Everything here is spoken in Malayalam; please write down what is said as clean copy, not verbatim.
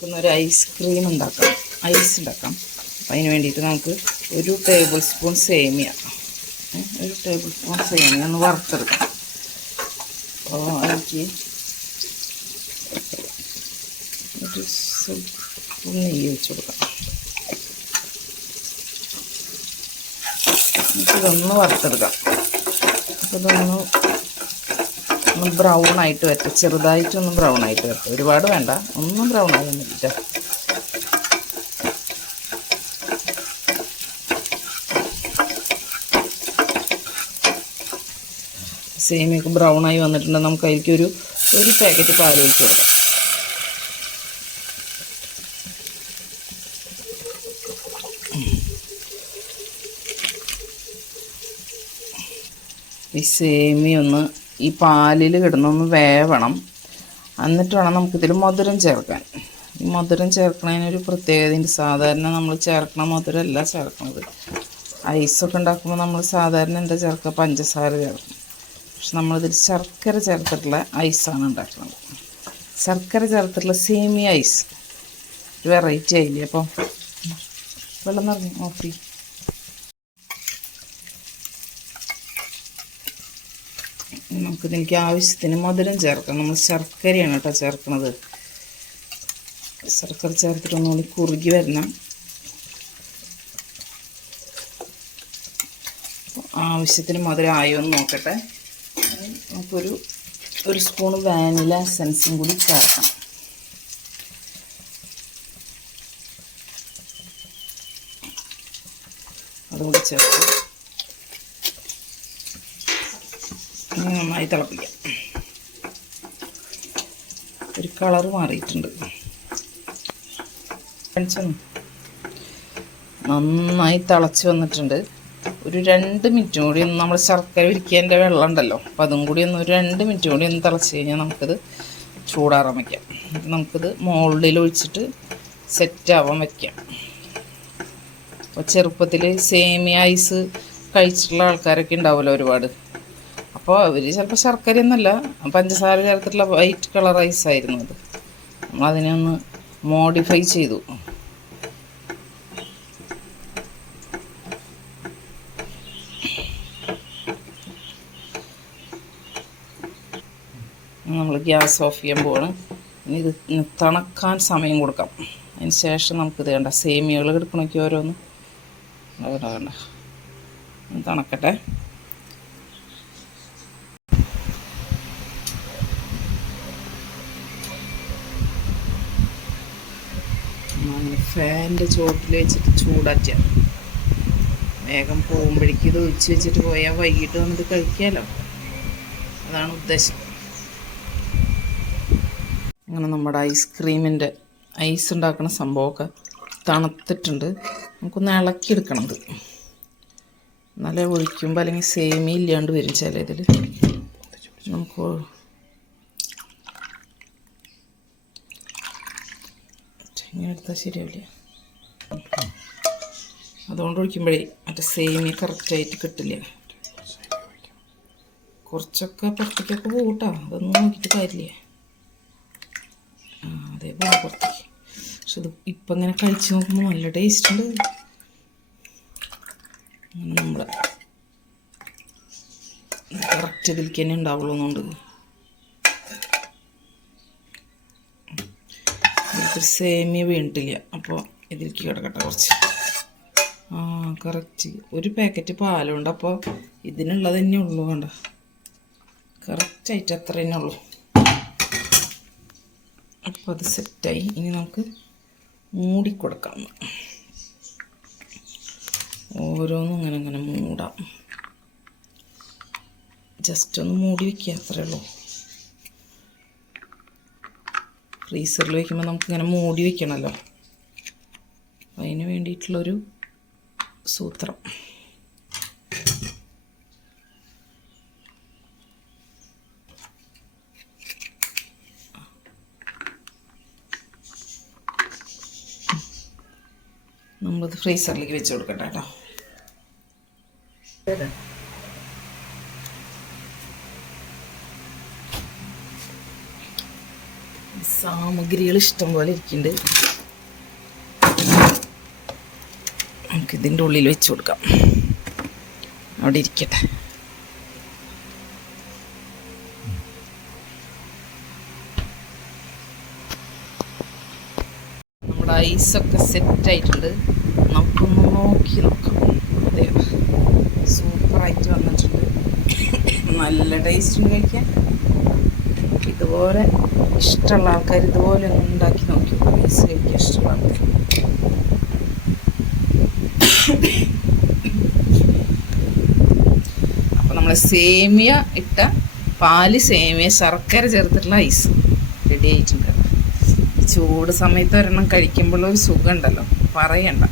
നമുക്കൊന്നൊരു ഐസ്ക്രീം ഉണ്ടാക്കാം, ഐസ് ഉണ്ടാക്കാം. അപ്പം അതിന് വേണ്ടിയിട്ട് നമുക്ക് 1 ടേബിൾ സ്പൂൺ സേമിയ, 1 ടേബിൾ സ്പൂൺ സേമിയ ഒന്ന് വറുത്തെടുക്കാം. അപ്പോൾ അതിലേക്ക് ഒരു സ്വല്പം നെയ്യ് ഒഴിച്ച് കൊടുക്കാം. നമുക്കിതൊന്ന് വറുത്തെടുക്കാം. അപ്പോൾ ഇതൊന്ന് ബ്രൗൺ ആയിട്ട് വരട്ടെ, ചെറുതായിട്ടൊന്ന് ബ്രൗൺ ആയിട്ട് വരട്ടെ, ഒരുപാട് വേണ്ട, ഒന്നും ബ്രൗൺ ആകുന്നില്ല. സേമിയൊക്കെ ബ്രൗൺ ആയി വന്നിട്ടുണ്ട്. നമുക്ക് അതിലേക്ക് ഒരു പാക്കറ്റ് പാൽ ഒഴിച്ച് കൊടുക്കാം. ഈ സേമിയൊന്ന് ഈ പാലിൽ കിടന്നൊന്ന് വേവണം. എന്നിട്ട് വേണം നമുക്കിതിൽ മധുരം ചേർക്കാൻ. ഈ മധുരം ചേർക്കണതിനൊരു പ്രത്യേകതയുണ്ട്. സാധാരണ നമ്മൾ ചേർക്കണ മധുരമല്ല ചേർക്കണത്. ഐസൊക്കെ ഉണ്ടാക്കുമ്പോൾ നമ്മൾ സാധാരണ എന്താ ചേർക്കുക, പഞ്ചസാര ചേർക്കും. പക്ഷെ നമ്മളിതിൽ ശർക്കര ചേർത്തിട്ടുള്ള ഐസാണ് ഉണ്ടാക്കുന്നത്. ശർക്കര ചേർത്തിട്ടുള്ള സേമിയ ഐസ് ഒരു വെറൈറ്റി ആയില്ലേ. അപ്പോൾ വെള്ളം നിറഞ്ഞു ഓഫി. നമുക്കിതിലേക്ക് ആവശ്യത്തിന് മധുരം ചേർക്കാം. നമ്മൾ ശർക്കരയാണ് കേട്ടോ ചേർക്കുന്നത്. ശർക്കര ചേർത്തിട്ട് ഒന്നുകൂടി കുറുകി വരണം. ആവശ്യത്തിന് മധുരം ആയോ എന്ന് നോക്കട്ടെ. നമുക്കൊരു സ്പൂൺ വാനില എസൻസും കൂടി ചേർക്കാം. അതുകൂടി ചേർത്ത് നന്നായി തിളപ്പിക്കാം. ഒരു കളറ് മാറിയിട്ടുണ്ട്. നന്നായി തിളച്ച് വന്നിട്ടുണ്ട്. ഒരു 2 മിനിറ്റും കൂടി ഒന്ന് നമ്മൾ ശർക്കര ഉരുക്കിയതിൻ്റെ വെള്ളം ഉണ്ടല്ലോ, അപ്പോൾ അതും കൂടി ഒന്ന് ഒരു 2 മിനിറ്റ് കൂടി ഒന്ന് തിളച്ച് കഴിഞ്ഞാൽ നമുക്കിത് ചൂടാറാൻ വയ്ക്കാം. നമുക്കിത് മോൾഡിൽ ഒഴിച്ചിട്ട് സെറ്റാവാൻ വയ്ക്കാം. അപ്പോൾ ചെറുപ്പത്തിൽ സേമിയ ഐസ് കഴിച്ചിട്ടുള്ള ആൾക്കാരൊക്കെ ഉണ്ടാവുമല്ലോ ഒരുപാട്. അപ്പോൾ അവർ ചിലപ്പോൾ ശർക്കരയൊന്നുമല്ല, പഞ്ചസാര ചേർത്തിട്ടുള്ള വൈറ്റ് കളർ ഐസായിരുന്നു അത്. നമ്മളതിനെ ഒന്ന് മോഡിഫൈ ചെയ്തു. നമ്മൾ ഗ്യാസ് ഓഫ് ചെയ്യാൻ പോവാണ്. ഇനി ഇത് തണുക്കാൻ സമയം കൊടുക്കാം. അതിന് ശേഷം നമുക്കിത് വേണ്ട സേമിയകൾ എടുക്കണമെങ്കിൽ ഓരോന്ന് വേണ്ട തണുക്കട്ടെ. ഫാനിൻ്റെ ചോട്ടിൽ വെച്ചിട്ട് ചൂടാറ്റിയ വേഗം പോകുമ്പോഴേക്കും ഇത് ഒഴിച്ച് വെച്ചിട്ട് പോയാൽ വൈകിട്ട് വന്നിട്ട് കഴിക്കാമല്ലോ. അതാണ് ഉദ്ദേശം. അങ്ങനെ നമ്മുടെ ഐസ്ക്രീമിൻ്റെ ഐസ് ഉണ്ടാക്കുന്ന സംഭവമൊക്കെ തണുത്തിട്ടുണ്ട്. നമുക്കൊന്ന് ഇളക്കിയെടുക്കണത്, എന്നാലേ ഒഴിക്കുമ്പോൾ അല്ലെങ്കിൽ സേമി ഇല്ലാണ്ട് വരും ചിലതിൽ. നമുക്ക് ഇങ്ങനെ എടുത്താൽ ശരിയാവില്ല. അതുകൊണ്ട് ഒഴിക്കുമ്പോഴേ മറ്റേ സേമി കറക്റ്റായിട്ട് കിട്ടില്ല. കുറച്ചൊക്കെ പുറത്തേക്കൊക്കെ പോകട്ടോ, അതൊന്നും നോക്കിയിട്ട് കാര്യമില്ല. അതേപോലെ പുറത്തേക്ക്. പക്ഷെ ഇത് ഇപ്പം ഇങ്ങനെ കഴിച്ച് നോക്കുമ്പോൾ നല്ല ടേസ്റ്റ് ഉണ്ട്. നമ്മൾ കറക്റ്റ് ഇതിലേക്ക് തന്നെ ഉണ്ടാവുള്ളൂ എന്നുണ്ട്. ഇതിൽ സേമിയ വീണിട്ടില്ല, അപ്പോൾ ഇതിലേക്ക് കിടക്കട്ടെ കുറച്ച്. കറക്റ്റ് ഒരു പാക്കറ്റ് പാലുണ്ട്. അപ്പോൾ ഇതിനുള്ളത് തന്നെ ഉള്ളൂ, വേണ്ട കറക്റ്റായിട്ട് അത്ര തന്നെ ഉള്ളൂ. അപ്പോൾ അത് സെറ്റായി. ഇനി നമുക്ക് മൂടിക്കൊടുക്കാം. ഓരോന്നും ഇങ്ങനെ മൂടാം. ജസ്റ്റ് ഒന്ന് മൂടി വയ്ക്കുക, അത്രേ ഉള്ളൂ. ഫ്രീസറിൽ വയ്ക്കുമ്പോൾ നമുക്കിങ്ങനെ മൂടി വയ്ക്കണമല്ലോ, അതിന് വേണ്ടിയിട്ടുള്ളൊരു സൂത്രം. നമ്മളത് ഫ്രീസറിലേക്ക് വെച്ച് കൊടുക്കട്ടെ കേട്ടോ. സാമഗ്രി ചകിരികൾ ഇഷ്ടം പോലെ ഇരിക്കുന്നുണ്ട്. നമുക്കിതിൻ്റെ ഉള്ളിൽ വെച്ച് കൊടുക്കാം. അവിടെ ഇരിക്കട്ടെ. നമ്മുടെ ഐസൊക്കെ സെറ്റായിട്ടുണ്ട്. നമുക്കൊന്ന് നോക്കി നോക്കാം. അതെ, സൂപ്പറായിട്ട് വന്നിട്ടുണ്ട്. നല്ല ടേസ്റ്റ് ഉണ്ട് കഴിക്കാൻ. ഇതുപോലെ ഇഷ്ടമുള്ള ആൾക്കാർ ഇതുപോലെ ഒന്ന് ഉണ്ടാക്കി നോക്കി. ഐസ് കഴിക്കാൻ ഇഷ്ടമുള്ള ആൾക്കാർ. അപ്പോൾ നമ്മൾ സേമിയ ഇട്ട പാല്, സേമിയ, ശർക്കര ചേർത്തിട്ടുള്ള ഐസ് റെഡി ആയിട്ടുണ്ട്. ചൂട് സമയത്ത് ഒരെണ്ണം കഴിക്കുമ്പോൾ ഒരു സുഖം ഉണ്ടല്ലോ, പറയണ്ട.